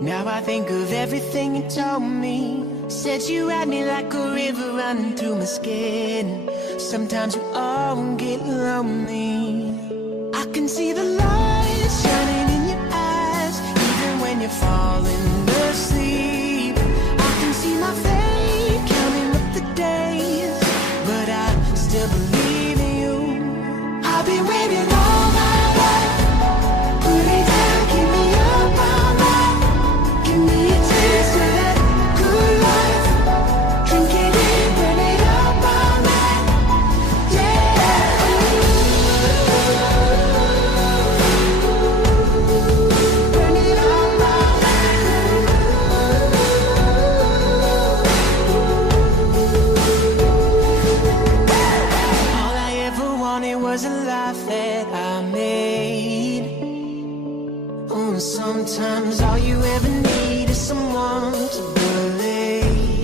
Now I think of everything you told me. Said you had me like a river running through my skin. Sometimes you all get lonely. I can see the light shining in your eyes, even when you're falling asleep. I can see my fate counting up the days, but I still believe in you. I've been waiting all my life. Put it down, keep me up all night. Give me a taste of that good life. Drink it in, burn it up all night. Yeah. Burn it up all night. All I ever wanted was a life that I made. Oh, sometimes all you ever need is someone to believe.